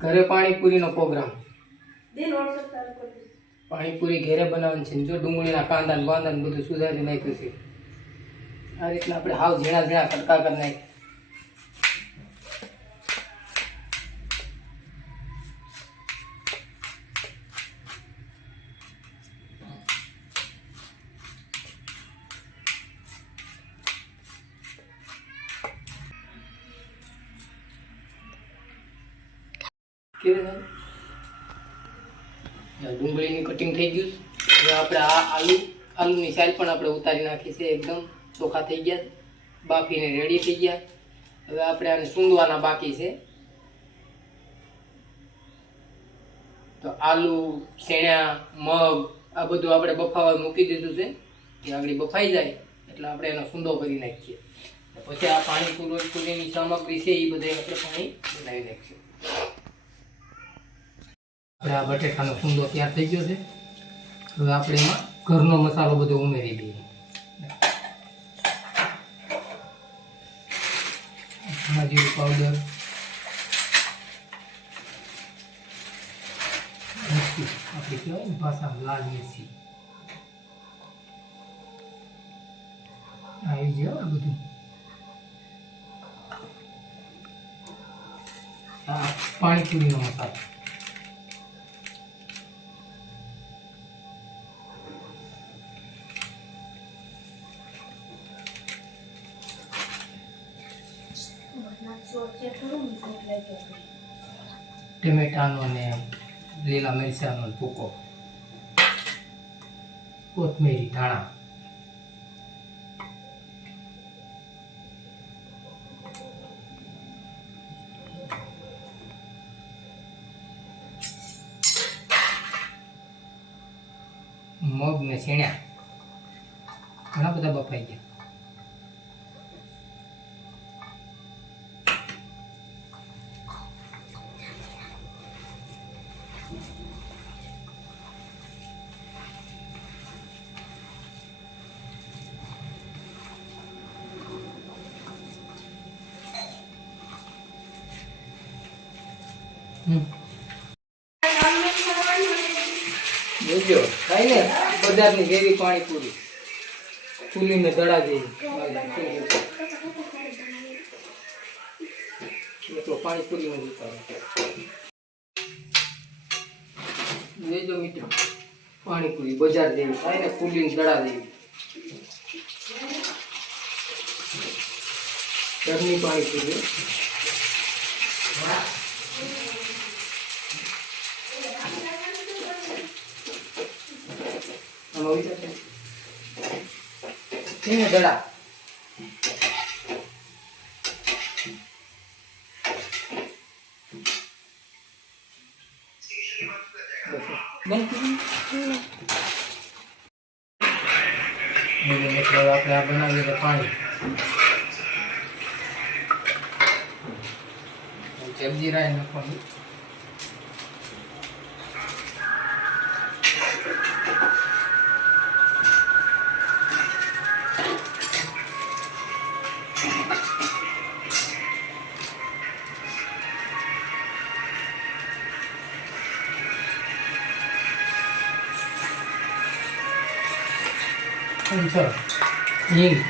ઘરે પાણીપુરીનો પ્રોગ્રામ. પાણીપુરી ઘેરે બનાવવાની છે જો ડુંગળીના કાંદા ને બાંદા બધું સુધારી નાખ્યું છે. આ રીતના આપણે હાવ ઝીણા ઝીણા કટકા કરી નાખી ડુંગળીની કટિંગ થઈ ગયું હવે આપણે આ આલુ, આલુની સાઈડ પણ આપણે ઉતારી નાખી છે એકદમ. ચોખા થઈ ગયા. બાફીને રેડી થઈ ગયા. હવે આપણે આને સૂંદવાના બાકી છે. તો આલુ, શેણા, મગ, આ બધું આપણે બફાવા મૂકી દીધું છે. એ આગળ બફાઈ જાય, એટલે આપણે એનો સૂંદો કરી નાખીએ. પછી આ પાણી પૂરીની સામગ્રી છે, એ બધા આપણે પાણી બનાવી નાખીએ. આપણે આ બટેકાનો કુંદો તૈયાર થઈ ગયો છે. હવે આપણે એમાં ઘરનો મસાલો બધો ઉમેરી દઈએ. જીરું પાવડર આપણે કહેવાય ને ભાષામાં લાલ મિરચી આવી આ બધું. પાણીપુરીનો મસાલો. ટમેટાનો ને લીલા મરચાનો ભૂકો. કોથમીરી ધાણા. મગ ને શેણા ઘણા બધા બફાઈ ગયા. જોજો થાય ને બજારની જેવી પાણીપુરી. ચૂલીને દડા જેવી એટલો પાણીપુરી જતા જોજો મિત્રો. પાણીપુરી બજાર જેવી. થાય ને ચૂલીને દડા જેવી ઘરની પાણીપુરી આમાં વિચાર છે સિંહ દડા આપણે આ બનાવીએ પાણી. જલજીરા નાખવાનું. 政策应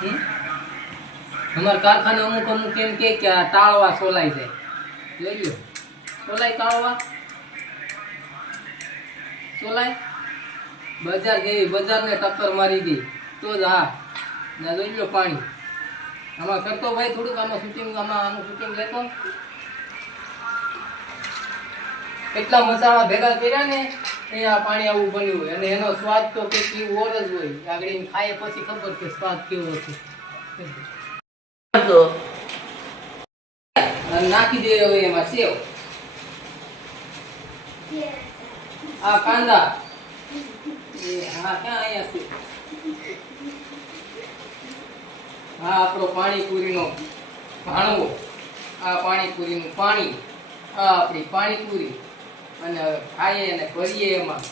હમ? અમારા કારખાને અમુક અમુક એમ કે આ તાળવા સોલાય જાય લઈ લ્યો. સોલાઈ તાળવા? સોલાઈ બજાર ગઈ બજારને ટક્કર મારી ગઈ તો જ હા. ના જોઈ લ્યો પાણી. આમાં કરતો ભાઈ થોડુંક આમાં શૂટિંગ આમાં આનું શૂટિંગ લેતો. કેટલા મસાલા ભેગા કર્યા ને અહીંયા પાણી આવું બન્યું હોય. અને એનો સ્વાદ તો એવું ઓર જ હોય. આગળ ખાય પછી ખબર કે સ્વાદ કેવો છે. નાખી દે હવે એમાં સેવ. આ કાંદા. હા, ક્યાં અહીંયા છે? હા, આપણો પાણીપુરીનો ભાણવો. આ પાણીપુરીનું પાણી. આ આપણી પાણીપુરી. અને હવે ખાઈએ અને કરીએ એમાં.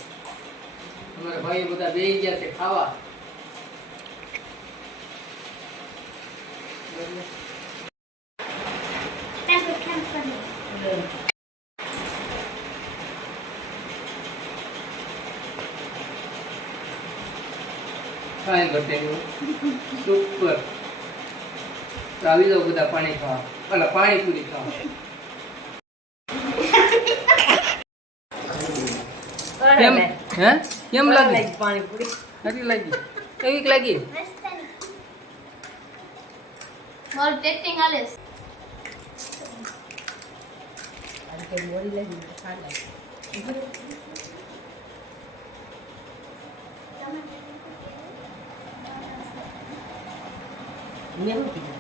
અમારા ભાઈ બધા બે ગયા છે ખાવા. કાંઈ ઘટે નહીં સુપર આવી જાઓ બધા પાણી ખાવા. અલા પાણીપુરી ખાવા. કેમ હે? કેમ લાગી. પાણીપુરી. લાગી. કેવી લાગી? મારું ટેસ્ટિંગ હાલે કે મોરી લાગી ખાલા મેં કીધું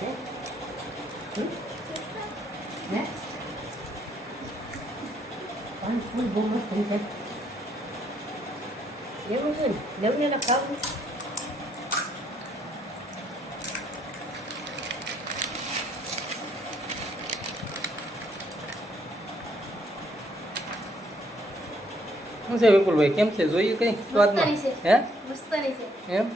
હે? હમ? હે? પાણી ફૂલ બહુ મસ્ત થઈ જાય. એવું છે ને? લેવું ને ખાવું? શું છે વિપુલભાઈ? કેમ છે? જોયું કઈ સ્વાદમાં. હે? મસ્ત છે. એમ?